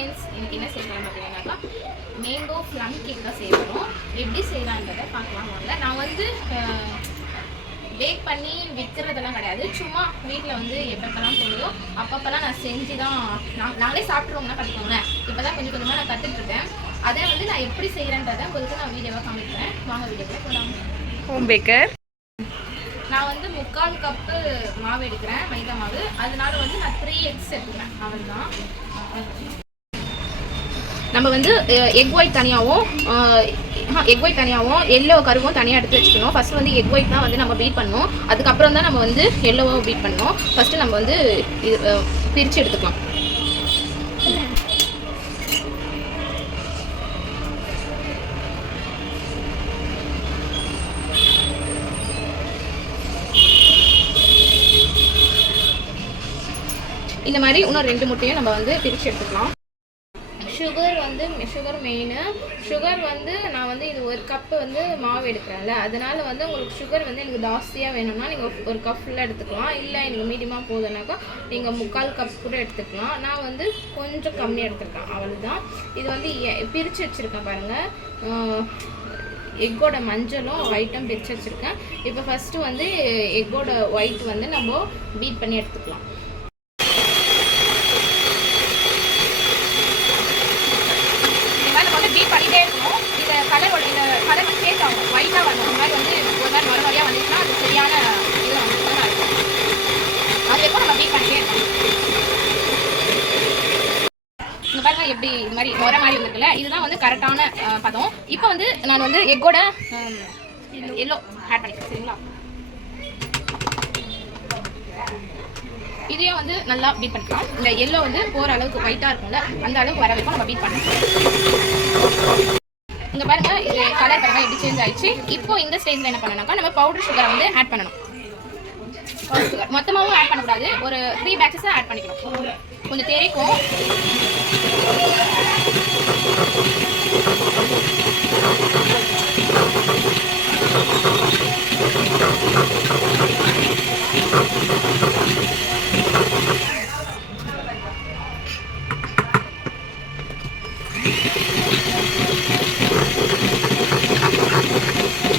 Friends, இன்னைக்கு என்ன செய்யலாம் பார்த்தீங்கன்னாக்கா மேங்கோ ப்ளம் கேக் தான் செய்யணும். எப்படி செய்யலான்றதை பார்க்கலாம் வாங்க. நான் வந்து பேக் பண்ணி விற்கிறதெல்லாம் கிடையாது, சும்மா வீட்டில் வந்து எப்பப்பெல்லாம் தோணுதோ அப்பப்பெல்லாம் நான் செஞ்சு தான் நாங்களே சாப்பிட்ருவோம்னா பார்த்துக்கோங்களேன். இப்போ தான் கொஞ்சம் கொஞ்சமாக நான் கற்றுட்ருக்கேன். அதை வந்து நான் எப்படி செய்கிறேன்றதை உங்களுக்கு நான் வீடியோவாக காமிக்கிறேன். வாங்க வீடியோவில் போகலாம். ஹோம் பேக்கர் நான் வந்து 3/4 கப்பு மாவு எடுக்கிறேன், மைதா மாவு. அதனால வந்து நான் 3 எக்ஸ் எடுத்துக்கிறேன். அவள் தான் நம்ம வந்து எக் ஒயிட் தனியாகவும் எல்லோ கருவும் தனியாக எடுத்து வச்சுக்கணும். ஃபஸ்ட்டு வந்து எக் ஒயிட் தான் வந்து நம்ம பீட் பண்ணணும். அதுக்கப்புறம் தான் நம்ம வந்து எல்லோவும் பீட் பண்ணணும். ஃபஸ்ட்டு நம்ம வந்து பிரித்து எடுத்துக்கலாம். இந்த மாதிரி இன்னும் 2 முட்டையும் நம்ம வந்து பிரித்து எடுத்துக்கலாம். Sugar main. சுகர் வந்து நான் வந்து இது 1 கப்பு வந்து மாவு எடுக்கிறேன்ல, அதனால வந்து உங்களுக்கு சுகர் வந்து எனக்கு ஜாஸ்தியாக வேணும்னா நீங்கள் 1 கப் ஃபுல்லாக எடுத்துக்கலாம். இல்லை எனக்கு மீடியமாக போகுதுனாக்கா நீங்கள் 3/4 கப் கூட எடுத்துக்கலாம். நான் வந்து கொஞ்சம் கம்மியாக எடுத்துருக்கேன், அவ்வளோதான். இது வந்து பிரித்து வச்சுருக்கேன் பாருங்கள். எக்கோட மஞ்சளும் ஒயிட்டும் பிரித்து வச்சுருக்கேன். இப்போ ஃபஸ்ட்டு வந்து எக்கோட ஒயிட் வந்து நம்ம பீட் பண்ணி எடுத்துக்கலாம். பீட் பண்ணிட்டே இருக்கணும். இந்த கலர் வந்து சேஞ்ச் ஆகும், ஒயிட்டாக வரணும். இந்த மாதிரி வந்து ஒரு மாதிரி மறு மாதிரியாக வந்துச்சுன்னா அது சரியான இதில் வந்து தான் இருக்கும். அது எப்போ நம்ம பீட் பண்ணிட்டே இருக்கணும். இந்த பாருங்க எப்படி இது மாதிரி முறை மாதிரி வந்துருக்குல்ல, இதுதான் வந்து கரெக்டான பதம். இப்போ வந்து நான் வந்து எக்கோட எல்லோ ஆட் பண்ணிக்கிறேன், சரிங்களா? இதையும் வந்து நல்லா பீட் பண்ணிக்கலாம். இந்த எல்லோ வந்து போகிற அளவுக்கு ஒயிட்டாக இருக்கும்ல, அந்த அளவுக்கு வர வரைக்கும் நம்ம பீட் பண்ணலாம். இங்கே பாருங்க, இது கலர் பாருங்க எப்படி சேஞ்ச் ஆயிடுச்சு. இப்போ இந்த ஸ்டேஜில் என்ன பண்ணணும்னாக்கா நம்ம பவுடர் சுகரை வந்து ஆட் பண்ணணும். பவுடர் சுகர் மொத்தமாகவும் ஆட் பண்ணக்கூடாது, ஒரு 3 பேட்சஸாக ஆட் பண்ணிக்கணும். கொஞ்சம் தெரிக்கும்.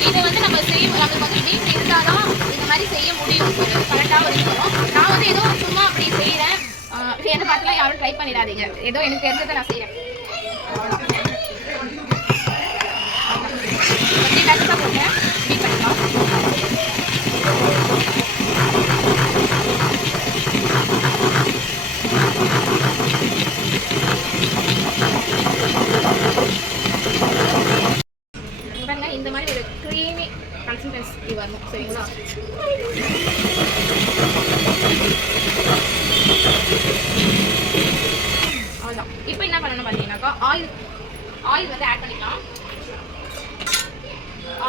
இதை வந்து நமக்கு வந்து வீட்டில் இருந்தால் தான் இந்த மாதிரி செய்ய முடியும், கரெக்டாக இருக்கணும். நான் வந்து ஏதோ சும்மா அப்படி செய்கிறேன், என்னை பார்த்துலாம் யாரும் ட்ரை பண்ணிடாதீங்க. ஏதோ எனக்கு தெரிஞ்சதை நான் செய்கிறேன். போட்டேன், பீட் பண்ணிக்கலாம். இந்த மாதிரி ஒரு க்ரீமி கன்சிஸ்டன்சி வரணும், சரிங்களா? அவ்வளோதான். இப்போ என்ன பண்ணணும் பார்த்தீங்கன்னாக்கா ஆயில் வந்து ஆட் பண்ணிக்கலாம்.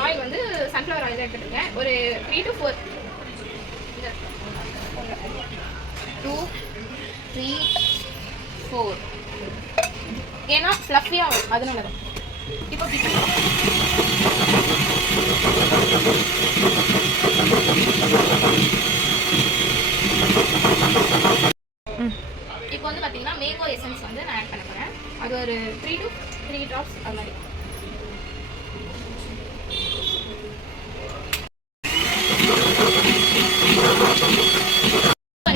ஆயில் வந்து சன்ஃப்ளவர் ஆயில் எடுத்துட்டுருக்கேன். ஒரு 3 to 4 2 3 4 ஏன்னா ஃப்ளஃபியாக வரும், அதனால தான். இப்போ இப்போ வந்து பார்த்தீங்கன்னா மேங்கோ எசன்ஸ் வந்து நான் ஆட் பண்ண போகிறேன். அது ஒரு 3 to 3 drops அது மாதிரி.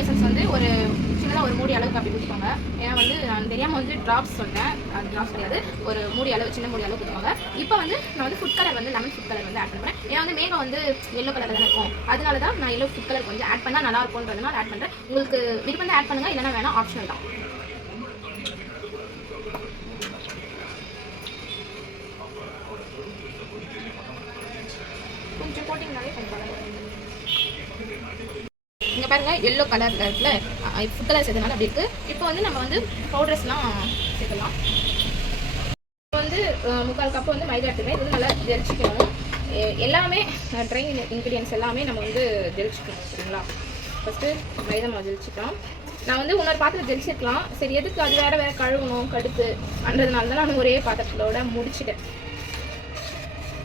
எசன்ஸ் வந்து ஒரு சின்னதாக ஒரு மூடி அளவுக்கு அப்படி ஊற்றிக்கோங்க. ஏன்னா வந்து நான் தெரியாமல் வந்து ட்ராப்ஸ் சொன்னேன், அது ட்ராப்ஸ் கிடையாது, ஒரு மூடி அளவு, சின்ன மூடி அளவு ஊற்றிக்கோங்க. இப்போ வந்து நான் வந்து ஃபுட் கலர் வந்து லெமன் ஃபுட் கலர் வந்து ஆட் பண்ணுறேன். ஏன்னா வந்து மேங்கோ வந்து எல்லோ கலர் தானே இருக்கும், அதனால தான் நான் எல்லோ ஃபுட் கலர் கொஞ்சம் ஆட் பண்ணால் நல்லா இருக்கும்ன்றதுனால ஆட் பண்ணுறேன். உங்களுக்கு விருப்பம் தான் ஆட் பண்ணுங்கள், இல்லைனா வேணாம், ஆப்ஷனல் தான். கொஞ்சம் போட்டிங்கனாலே கொஞ்சம் இங்கே பாருங்கள், எல்லோ கலரில் இருக்குல்ல, ஃபுட் கலர் சேர்த்தனால அப்படி இருக்குது. இப்போ வந்து நம்ம வந்து பவுடர்ஸ்லாம் சேர்க்கலாம். இப்போ வந்து 3/4 கப்பு வந்து மைதா எடுத்துக்கிறேன். இது வந்து நல்லா ஜெலிச்சிக்கணும். எல்லாமே ட்ரை இன்க்ரீடியன்ஸ் எல்லாமே நம்ம வந்து ஜெலிச்சிக்கணும், சரிங்களா? ஃபஸ்ட்டு மைதா மாவு ஜெலிச்சிக்கலாம். நான் வந்து இன்னொரு பாத்திரம் ஜெலிச்சிருக்கலாம், சரி எதுக்கு அது வேறு கழுவணும் கடுப்பு பண்ணுறதுனால தான் நான் ஒரே பாத்திரத்தோட முடிச்சிட்டேன்.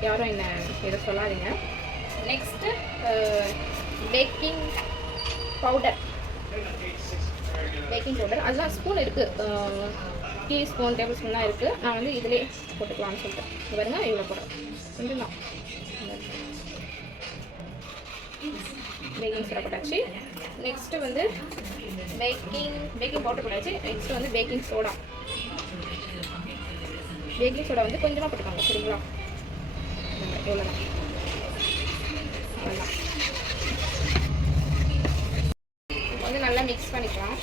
யாரும் என்ன எதுவும் சொல்லாதீங்க. நெக்ஸ்ட்டு பேக்கிங் பவுடர், அதெல்லாம் ஸ்பூன் இருக்குது. டீஸ்பூன் டேபிள் ஸ்பூன்லாம் இருக்குது. நான் வந்து இதிலே போட்டுக்கலாம்னு சொல்லிட்டு பாருங்க இவ்வளோ போடுறேன். கொஞ்சம் தான் பேக்கிங் சோடா போட்டாச்சு. நெக்ஸ்ட்டு வந்து பேக்கிங் பவுடர் போட்டாச்சு. நெக்ஸ்ட்டு வந்து பேக்கிங் சோடா வந்து கொஞ்சமாக போட்டுக்கோங்க சரிங்களா. எவ்வளோதான் வந்து நல்லா மிக்ஸ் பண்ணிக்கலாம்.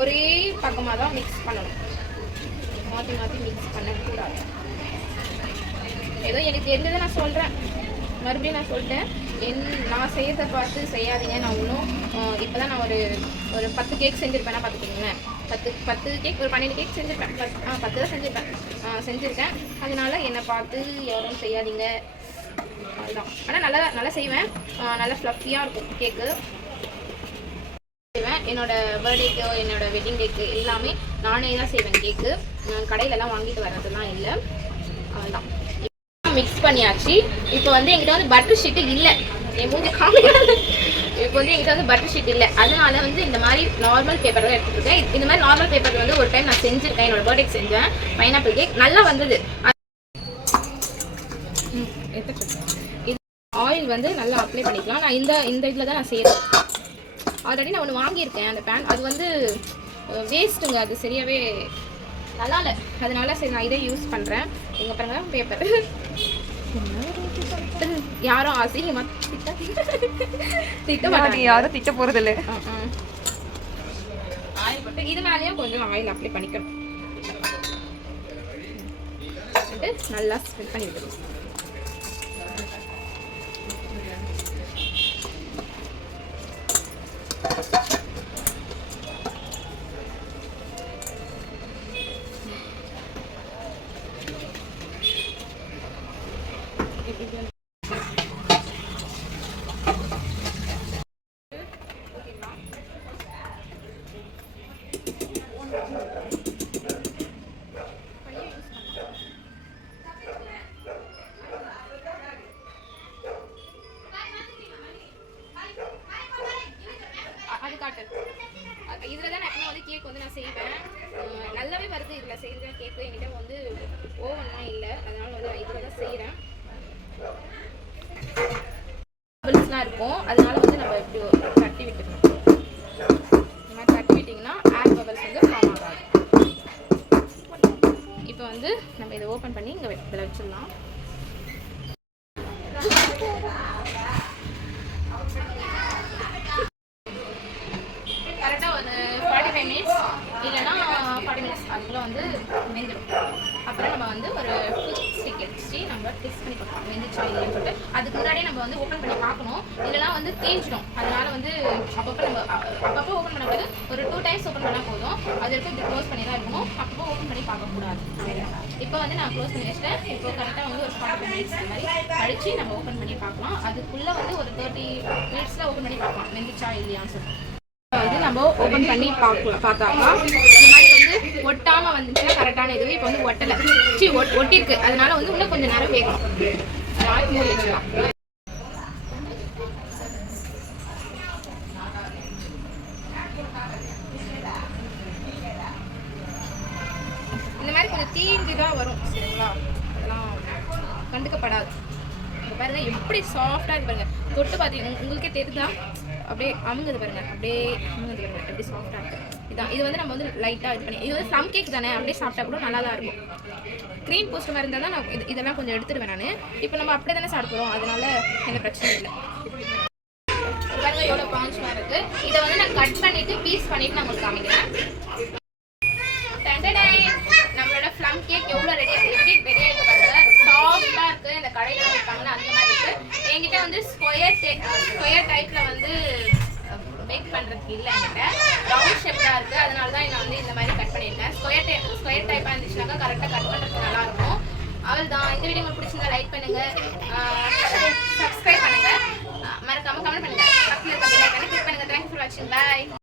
ஒரே பக்கமாக தான் மிக்ஸ் பண்ணணும், மாற்றி மிக்ஸ் பண்ணக்கூடாது. ஏதோ எனக்கு தெரிஞ்சதை நான் சொல்கிறேன், மறுபடியும் நான் சொல்லிட்டேன். நான் செய்யறதை பார்த்து செய்யாதீங்க. நான் ஒன்றும் இப்போ தான் நான் ஒரு 10 கேக் செஞ்சுருப்பேன்னா பார்த்துக்கிங்களேன். 10 கேக் ஒரு 12 கேக் செஞ்சுருப்பேன். 10 தான் செஞ்சுருக்கேன். அதனால என்னை பார்த்து யாரும் செய்யாதீங்க. அதுதான். ஆனால் நல்லா செய்வேன். நல்லா ஃப்ளஃபியாக இருக்கும் கேக்கு. செய்வேன். என்னோட பர்த்டேக்கு என்னோட வெட்டிங் டேக்கு எல்லாமே நானே தான் செய்வேன் கேக்கு. கடையிலலாம் வாங்கிட்டு வர்றதுலாம் இல்லை. அதுதான். மிக்ஸ் பண்ணியாச்சு. இப்போ வந்து என்கிட்ட வந்து பட்டர் ஷீட்டு இல்லை. என் மூஞ்சி காமிக்கிறது. இப்போ வந்து என்கிட்ட வந்து பட்டர் ஷீட் இல்லை. அதனால வந்து இந்த மாதிரி நார்மல் பேப்பர் தான் எடுத்துகிட்டு இருக்கேன். இந்த மாதிரி நார்மல் பேப்பர் வந்து ஒரு டைம் நான் செஞ்சுருக்கேன். என்னோட பர்த்டேக்கு செஞ்சேன் பைனாப்பிள் கேக். நல்லா வந்தது. இது ஆயில் வந்து நல்லா அப்ளை பண்ணிக்கலாம். நான் இந்த இதில் தான் நான் செய்கிறேன். ஆல்ரெடி நான் ஒன்று வாங்கியிருக்கேன் அந்த பேன். அது வந்து வேஸ்ட்டுங்க. அது சரியாகவே நல்லா இல்லை. அதனால சரி நான் இதே யூஸ் பண்ணுறேன். எங்கே பாருங்க பேப்பர். யாரும் அசிங்கமாக யாரும் திட்ட போகிறதில்ல. ஆயில் போட்டு இது மேலேயும் கொஞ்சம் ஆயில் அப்ளை பண்ணிக்கணும். நல்லா ஸ்ப்ரெட் பண்ணி விட்டுருவோம். இதில் தான் நான் வந்து கேக் வந்து நான் செய்வேன். நல்லாவே வருது. இதில் செய்கிற கேக்கு என்கிட்ட வந்து ஓவன்லாம் இல்லை. அதனால வந்து நான் இதில் தான் செய்கிறேன். பபிள்ஸ்லாம் இருக்கும். அதனால வந்து நம்ம இப்படி தட்டி விட்டுக்கணும். இந்த மாதிரி தட்டி விட்டிங்கன்னா ஏர் பபிள்ஸ் வந்து ஃபார்ம் ஆகாது. இப்போ வந்து நம்ம இதை ஓப்பன் பண்ணி இங்கே இதில் வச்சிடலாம். கரெக்டாக ஒரு 45 மினிட்ஸ் இல்லைன்னா 40 மினிட்ஸ் அதுக்குள்ளே வந்து வெந்துடும். அப்புறம் நம்ம வந்து ஒரு ஸ்டிக் எடுத்து நம்ம டெஸ்ட் பண்ணி பார்க்கலாம் வெந்துச்சா இல்லைன்னு சொல்லிட்டு. அதுக்கு முன்னாடியே நம்ம வந்து ஓப்பன் பண்ணி பார்க்கணும். இல்லைனா வந்து தேஞ்சிடும். அதனால வந்து அப்பப்போ ஓப்பன் பண்ணக்கூடாது. ஒரு 2 டைம்ஸ் ஓப்பன் பண்ணால் போதும். அது வரைக்கும் இது க்ளோஸ் பண்ணி தான் இருக்கணும். அப்பப்போ ஓப்பன் பண்ணி பார்க்கக்கூடாது. இப்போ வந்து நான் க்ளோஸ் பண்ணி வச்சிட்டேன். இப்போ கரெக்டாக வந்து ஒரு 45 மினிட்ஸ் இந்த மாதிரி கழிச்சு நம்ம ஓப்பன் பண்ணி பார்க்கலாம். அதுக்குள்ளே வந்து ஒரு 30 மினிட்ஸில் ஓப்பன் பண்ணி பார்க்கலாம் வெந்துச்சா இல்லையான்னு சொல்லிட்டு. வந்து நம்ம ஓப்பன் பண்ணி பார்த்தாக்கா இந்த மாதிரி வந்து ஒட்டாமல் வந்துச்சுன்னா கரெக்டான இது. இப்போ வந்து ஒட்டிருக்கு. அதனால வந்து இன்னும் கொஞ்சம் நேரம் வேகும். அதனால மூடி வச்சுக்கலாம். இந்த மாதிரி கொஞ்சம் தீஞ்சு தான் வரும் சரிங்களா. அதெல்லாம் கண்டுக்கப்படாது. பாருங்க எப்படி சாஃப்டாக இருக்கு பாருங்க. தொட்டு பார்த்தீங்க உங்களுக்கே தெரியுதா. அப்படியே அமுங்குது பாருங்க. அப்படியே அமுங்குது பாருங்க. எப்படி சாஃப்டாக இருக்குது. இதான் இது வந்து நம்ம வந்து லைட்டாக இது பண்ணி இது வந்து ப்ளம் கேக் தானே. அப்படியே சாப்பிட்டா கூட நல்லா தான் இருக்கும். க்ரீம் போஸ்ட் மாதிரி இருந்தால் தான் நான் இதெல்லாம் கொஞ்சம் எடுத்துடுவேன் நான். இப்போ நம்ம அப்படியே தானே சாப்பிட்றோம். அதனால எந்த பிரச்சனையும் இல்லை. பாருங்க எவ்வளோ பாஞ்சுமாக இருக்குது. இதை வந்து நான் கட் பண்ணிவிட்டு பீஸ் பண்ணிவிட்டு நான் உங்களுக்கு காமிக்கிறேன். நம்மளோட ப்ளம் கேக் எவ்வளோ எப்படி ரெடி ஆகிட்டு பாருங்க. சாஃப்டாக இருக்குது. இந்த கடையில் வைப்பாங்களா அந்த மாதிரி இருக்குது. என்கிட்ட வந்து ஸ்கொயர் டைப்பில் வந்து பேக் பண்ணுறதுக்கு இல்லை. என்கிட்ட ரவுண்ட் ஷேப் தான் இருக்குது. அதனால தான் நான் வந்து இந்த மாதிரி கட் பண்ணியிருக்கேன். ஸ்கொயர் டைப்பாக இருந்துச்சுனாக்கா கரெக்டாக கட் பண்ணுறதுக்கு நல்லாயிருக்கும். அவள் தான். இந்த வீடியோ உங்களுக்கு பிடிச்சிருந்தா லைக் பண்ணுங்கள், சப்ஸ்கிரைப் பண்ணுங்கள், மறக்காமல் கமெண்ட் பண்ணுங்கள், பக்கத்தில் இருக்க பெல் ஐகானை கிளிக் பண்ணுங்கள். தேங்க்ஸ் ஃபார் வாட்சிங். பாய்.